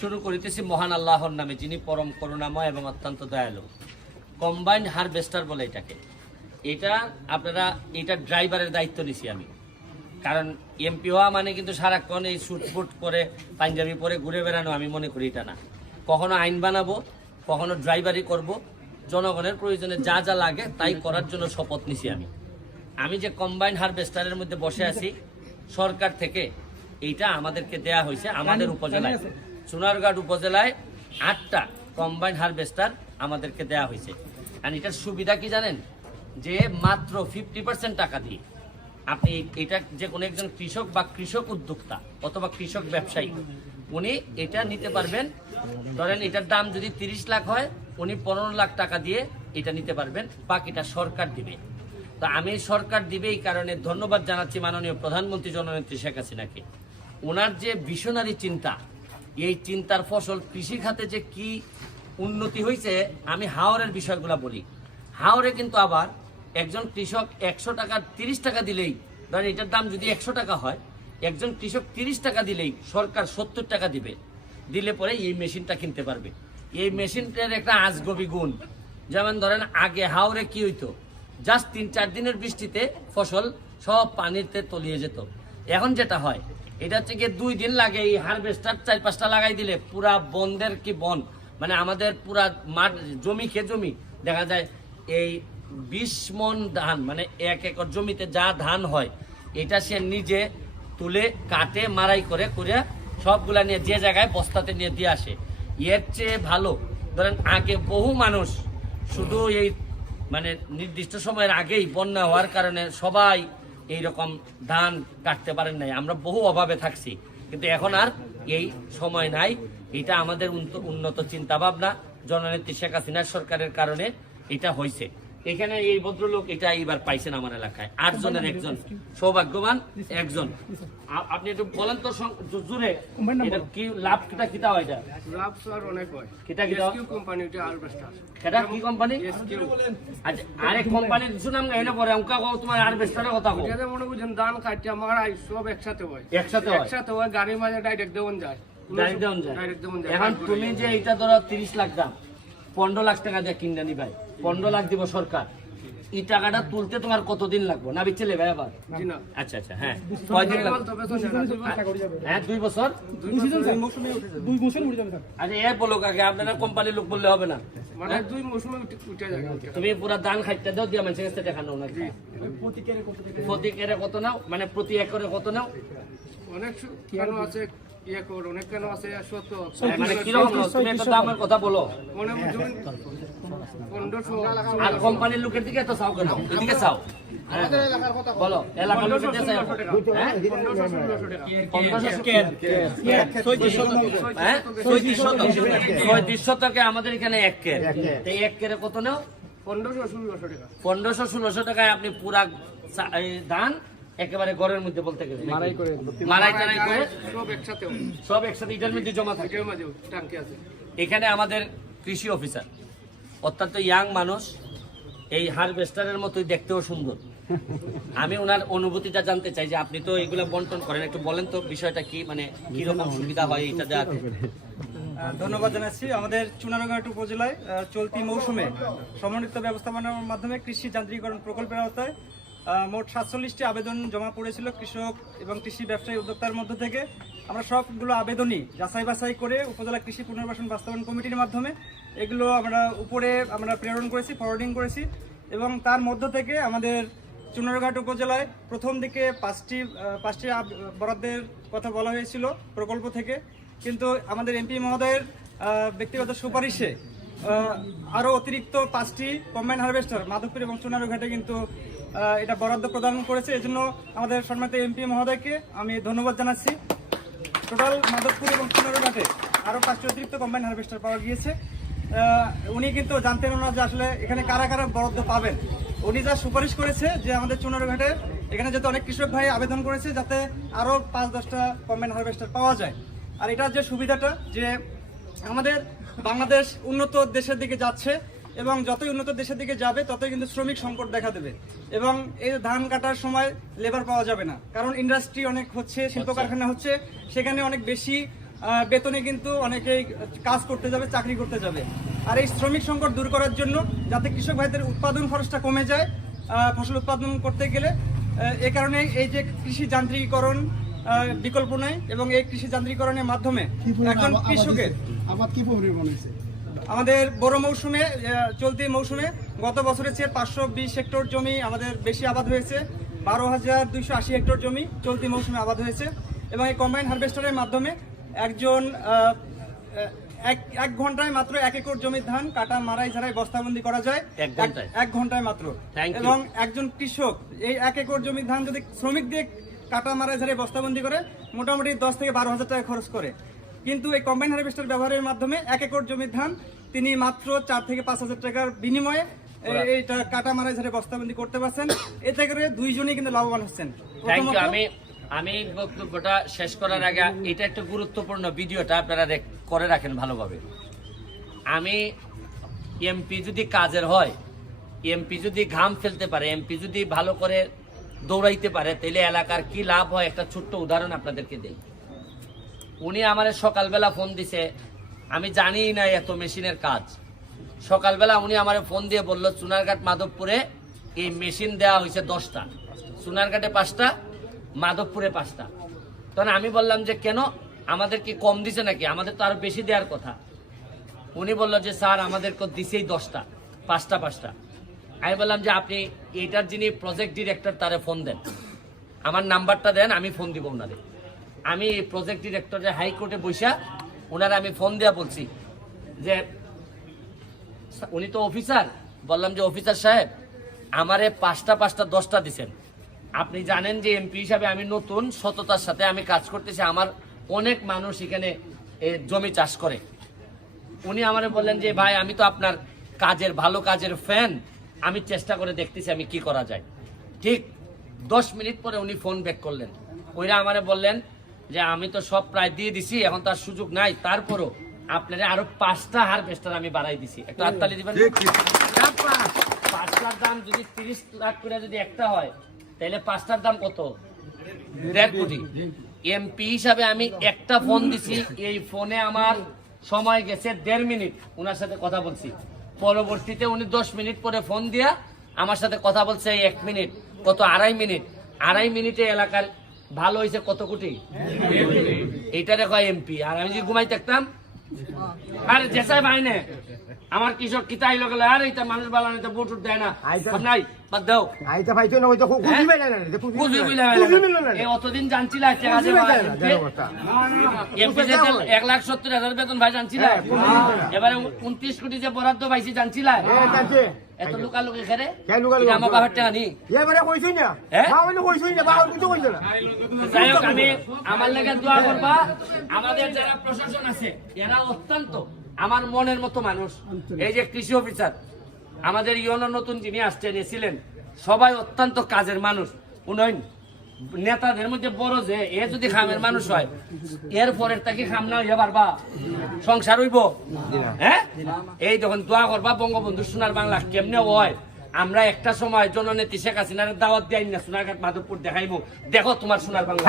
শুরু করিতেছি মহান আল্লাহর নামে, যিনি পরম করুণাময় এবং অত্যন্ত দয়ালু। কম্বাইন্ড হারভেস্টার বলে এটাকে। এটা আপনারা এটা ড্রাইভারের দায়িত্ব নিছি আমি, কারণ এমপি হওয়া মানে কিন্তু সারাক্ষণ এই শুটফুট করে পাঞ্জাবি পরে ঘুরে বেড়ানো আমি মনে করি এটা না। কখনো আইন বানাবো, কখনো ড্রাইভারি করব, জনগণের প্রয়োজনে যা যা লাগে তাই করার জন্য শপথ নিছি আমি যে কম্বাইন্ড হারভেস্টারের মধ্যে বসে আছি, সরকার থেকে এইটা আমাদেরকে দেয়া হয়েছে। আমাদের উপজেলায় সোনারঘাট উপজেলায় 8টা কম্বাইন্ড হারভেস্টার আমাদেরকে দেয়া হয়েছে। আর এটার সুবিধা কি জানেন, যে মাত্র 50% টাকা দিয়ে আপনি এটা যে কোনো একজন কৃষক বা কৃষক উদ্যোক্তা অথবা কৃষক ব্যবসায়ী উনি এটা নিতে পারবেন। ধরেন এটার দাম যদি 30 লাখ হয়, উনি 15 লাখ টাকা দিয়ে এটা নিতে পারবেন, বাকিটা সরকার দিবে। তো আমি সরকার দিবে এই কারণে ধন্যবাদ জানাচ্ছি মাননীয় প্রধানমন্ত্রী জননেত্রী শেখ হাসিনাকে। ওনার যে ভিশনারি চিন্তা, এই চিন্তার ফসল কৃষি খাতে যে কি উন্নতি হয়েছে, আমি হাওরের বিষয়গুলো বলি। হাওরে কিন্তু আবার একজন কৃষক 100 টাকা 30 টাকা দিলেই, ধরেন এটার দাম যদি 100 টাকা হয়, একজন কৃষক 30 টাকা দিলেই সরকার 70 টাকা দিবে, দিলে পরে এই মেশিনটা কিনতে পারবে। এই মেশিনটার একটা আজগবি গুণ, যেমন ধরেন আগে হাওরে কি হইতো, জাস্ট 3-4 দিনের বৃষ্টিতে ফসল সব পানিতে তলিয়ে যেত। এখন যেটা হয়, এটা হচ্ছে গিয়ে 2 দিন লাগে। এই হারভেস্টার 4-5টা লাগাই দিলে পুরা বনদের কি বন, মানে আমাদের পুরা মাঠ জমি জমি দেখা যায় এই 20 মন ধান, মানে 1 একর জমিতে যা ধান হয়, এটা সে নিজে তুলে কাটে মারাই করে সবগুলা নিয়ে যে জায়গায় বস্তাতে নিয়ে দিয়ে আসে। এর চেয়ে ভালো, ধরেন আগে বহু মানুষ শুধু এই মানে নির্দিষ্ট সময়ের আগেই বন্যা হওয়ার কারণে সবাই এইরকম ধান কাটতে পারেন নাই, আমরা বহু অভাবে থাকছি। কিন্তু এখন আর এই সময় নাই। এটা আমাদের উন্নত চিন্তা ভাবনা জননেত্রী শেখ হাসিনার সরকারের কারণে এটা হয়েছে। এখানে এই ভদ্রলোক এটা এইবার পাইছেন আমার এলাকায়, 8 জনের একজন, সৌভাগ্যবান একজন। আপনি একটু বলেন তো জোরে, এটা কি লাভ কিটা কিটা হয়? এটা লাভ স্যার অনেক হয়। কিটা কিটা এসকিউ কোম্পানিটা হারভেস্টার। এটা কি কোম্পানি? এসকিউ। আচ্ছা, আরেক কোম্পানির শুনাম এনে পরে অঙ্কা কও, তোমার হারভেস্টারের কথা কও। এটা মনে বুঝেন ধান কাটিয়া মারাই সব একসাথে হয়। একসাথে হয়, গাড়ির মাঝে ডাইরেক্ট দেওয়া যায়। এখন তুমি যে এটা ধরো 30 লাখ দাম, 15 লাখ টাকা দিয়ে কিনে নি ভাই, 15 লাখ দিব সরকার। এই টাকাটা তুলতে তোমার কতদিন লাগবে? না বিচলে ভাই আবার? আচ্ছা আচ্ছা, হ্যাঁ, কয়দিন লাগবে? হ্যাঁ, 2 বছর। আচ্ছা, এ বলো কাকে, আপনারা কোম্পানির লোক বললে হবে না, মানে 2 মৌসুমে উঠে যায়। তুমি পুরা ধান খাইতে দাও দিয়ে মানুষের কাছে দেখানো না। প্রতিকেরে কত নাও, মানে প্রতি একরে কত নাও? অনেক কেন আছে, অনেক কেন আছে, মানে কিরকম তুমি একটা দামের কথা বলো। আর কোম্পানির লোকের দিকে এত চাও কেন? এদিকে চাও, বলো। এলাকার লোকের দিকে চাও, 35 শতকে আমাদের এখানে 1 কের। এই 1 কেরে কত নাও? 1500-1600 টাকায় আপনি পুরা ধান একেবারে ঘরের মধ্যে বলতে গেলে মারাই টারাই করে সব একসাথে এটার মধ্যে জমা থাকে। এখানে আমাদের কৃষি অফিসার অত্যন্ত ইয়াং মানুষ, এই হারভেস্টারের মতোই দেখতেও সুন্দর। আমি ওনার অনুভূতিটা জানতে চাই যে আপনি তো এগুলো বন্টন করেন, একটু বলেন তো বিষয়টা কি, মানে কিরকম সুবিধা হয় এটা দেওয়াতে। ধন্যবাদ জানাচ্ছি। আমাদের চুনারঘাট উপজেলায় চলতি মৌসুমে সমন্বিত ব্যবস্থাপনার মাধ্যমে কৃষি যান্ত্রিকরণ প্রকল্পের আওতায় মোট 47টি আবেদন জমা পড়েছিল কৃষক এবং কৃষি ব্যবসায়ী উদ্যোক্তার মধ্য থেকে। আমরা সবগুলো আবেদনই যাচাই বাছাই করে উপজেলা কৃষি পুনর্বাসন বাস্তবায়ন কমিটির মাধ্যমে এগুলো আমরা প্রেরণ করেছি, ফরওয়ার্ডিং করেছি। এবং তার মধ্য থেকে আমাদের চুনারঘাট উপজেলায় প্রথম দিকে 5টি বরাদ্দের কথা বলা হয়েছিল প্রকল্প থেকে, কিন্তু আমাদের এমপি মহোদয়ের ব্যক্তিগত সুপারিশে আরও অতিরিক্ত 5টি কম্বাইন্ড হারভেস্টার মাধবপুর এবং চুনারঘাটে কিন্তু এটা বরাদ্দ প্রদান করেছে। এজন্য আমাদের সম্মানিত এমপি মহোদয়কে আমি ধন্যবাদ জানাচ্ছি। টোটাল মাধবপুর এবং চুনারঘাটে আরও 5টি অতিরিক্ত কম্বাইন্ড হারভেস্টার পাওয়া গিয়েছে। উনি কিন্তু জানতেন না যে আসলে এখানে কারা কারা বরাদ্দ পাবেন। উনি যা সুপারিশ করেছে যে আমাদের চুনারঘাটে এখানে যাতে অনেক কৃষক ভাই আবেদন করেছে যাতে আরও 5-10টা কম্বাইন্ড হারভেস্টার পাওয়া যায়। আর এটার যে সুবিধাটা যে আমাদের বাংলাদেশ উন্নত দেশের দিকে যাচ্ছে এবং যতই উন্নত দেশের দিকে যাবে ততই কিন্তু শ্রমিক সংকট দেখা দেবে এবং এই ধান কাটার সময় লেবার পাওয়া যাবে না, কারণ ইন্ডাস্ট্রি অনেক হচ্ছে, শিল্প কারখানা হচ্ছে, সেখানে অনেক বেশি বেতনে কিন্তু অনেকেই কাজ করতে যাবে, চাকরি করতে যাবে। আর এই শ্রমিক সংকট দূর করার জন্য যাতে কৃষক ভাইদের উৎপাদন খরচটা কমে যায় ফসল উৎপাদন করতে গেলে, এ কারণে এই যে কৃষি যান্ত্রিকীকরণ বিকল্প নাই এবং এই কৃষি যান্ত্রিকীকরণের মাধ্যমে এখন কৃষকের আমাদের বড় মৌসুমে চলতি মৌসুমে গত বছরের চেয়ে 520 হেক্টর জমি আমাদের বেশি আবাদ হয়েছে, 12,280 হেক্টর জমি চলতি মৌসুমে আবাদ হয়েছে এবং এই কম্বাইন হারভেস্টারের মাধ্যমে একজন এক ঘন্টায় মাত্র 1 একর জমির ধান কাটা মারাই ঝাড়াই বস্তাবন্দি করা যায় 1 ঘন্টায় মাত্র। এবং একজন কৃষক এই 1 একর জমির ধান যদি শ্রমিক দিয়ে কাটা মারাই ঝাড়াই বস্তাবন্দি করে মোটামুটি 10 থেকে 12,000 টাকা খরচ করে, কিন্তু এই কম্বাইন হারভেস্টার ব্যবহারের মাধ্যমে 1 একর জমির ধান তিনি মাত্র 4 থেকে 5,000 টাকার বিনিময়ে এইটা কাটা মারাই ঝাড়াই বস্তাবন্দি করতে পারছেন। এতে করে দুইজনই কিন্তু লাভবান হচ্ছেন। আমি বক্তব্যটা শেষ করার আগে এটা একটা গুরুত্বপূর্ণ ভিডিওটা আপনারা করে রাখেন ভালোভাবে। আমি এমপি যদি কাজের হয়, এমপি যদি ঘাম ফেলতে পারে, এমপি যদি ভালো করে দৌড়াইতে পারে, তাহলে এলাকার কি লাভ হয় একটা ছোট্ট উদাহরণ আপনাদেরকে দেই। উনি আমার সকালবেলা ফোন দিছে, আমি জানি না এত মেশিনের কাজ। সকালবেলা উনি আমার ফোন দিয়ে বলল চুনারঘাট মাধবপুরে এই মেশিন দেওয়া হয়েছে 10টা, চুনারঘাটে 5টা, মাধবপুরে 5টা। তখন আমি বললাম যে কেন, আমাদের কি কম দিছে নাকি, আমাদের তো আরো বেশি দেওয়ার কথা। উনি বলল যে স্যার আমাদেরকে দিছেই 10টা, 5টা। আমি বললাম যে আপনি এইটার যিনি প্রজেক্ট ডিরেক্টর তারে ফোন দেন, আমার নাম্বারটা দেন, আমি ফোন দিব ওনারে। আমি প্রজেক্ট ডিরেক্টরে হাইকোর্টে বসা ওনারা আমি ফোন দেওয়া বলছি যে উনি তো অফিসার, বললাম যে অফিসার সাহেব আমারে 5টা 10টা দিছেন, আপনি জানেন যে এমপি হিসাবে আমি নতুন, সততার সাথে আমি কাজ করতেছি, আমার অনেক মানুষ এখানে জমি চাষ করে। উনি আমারে বললেন যে ভাই আমি তো আপনার কাজের ভালো কাজের ফ্যান, আমি চেষ্টা করে দেখতেছি আমি কি করা যায়। ঠিক 10 মিনিট পরে উনি ফোন ব্যাক করলেন, ওইরা আমারে বললেন যে আমি তো সব প্রায় দিয়ে দিছি, এখন তার সুযোগ নাই, তারপরও আপনারা আরো 5টা হারভেস্টার আমি বাড়াই দিছি। একটু হাততালি দিবেন। 5টার দাম যদি 30 লাখ করে যদি একটা হয়, তাহলে 5টার দাম কত? 1.5 কোটি। এমপি হিসাবে আমি একটা ফোন দিছি, এই ফোনে আমার সময় গেছে 1.5 মিনিট, ওনার সাথে কথা বলছি। পরবর্তীতে উনি 10 মিনিট পরে ফোন দিয়া আমার সাথে কথা বলছে 1 মিনিট, কত 2.5 মিনিট। 2.5 মিনিটে এলাকার ভালো হয়েছে কত কোটি, এইটারে কয় এমপি। আর আমি যদি ঘুমাই থাকতাম, আরে জেসাই ভাই নে আমার কৃষক কি তাই লোক, আর এইটা মানুষ বালা নেই, ভোট দেয় না, নাই বাদ দাও। অতদিন জানছিল 1,70,000 বেতন ভাই জানছিল, এবারে 29 কোটি যে বরাদ্দ পাইছি জানছিল, এত লুকালুকি খেরে আমার বাবার টাকা নি। যাই হোক, আমি আমার লেগে দোয়া করবা। আমাদের যারা প্রশাসন আছে এরা অত্যন্ত আমার মনের মতো মানুষ। এই যে কৃষি অফিসার আমাদের ইউনো নতুন যিনি আসছেন এসেছিলেন, সবাই অত্যন্ত কাজের মানুষ। উন্নয়ন নেতাদের মধ্যে বড় যে এ যদি খামের মানুষ হয়, এর পরের তাকে খাম না হইয়া পারবা, সংসার হইব। হ্যাঁ, এই যখন দোয়া করবা বঙ্গবন্ধু সোনার বাংলা কেমনে হয়, আমরা একটা সময় জননেত্রী শেখ হাসিনার দাওয়াত দেয় না, সোনারঘাট মাধবপুর দেখাইবো, দেখো তোমার সোনার বাংলা।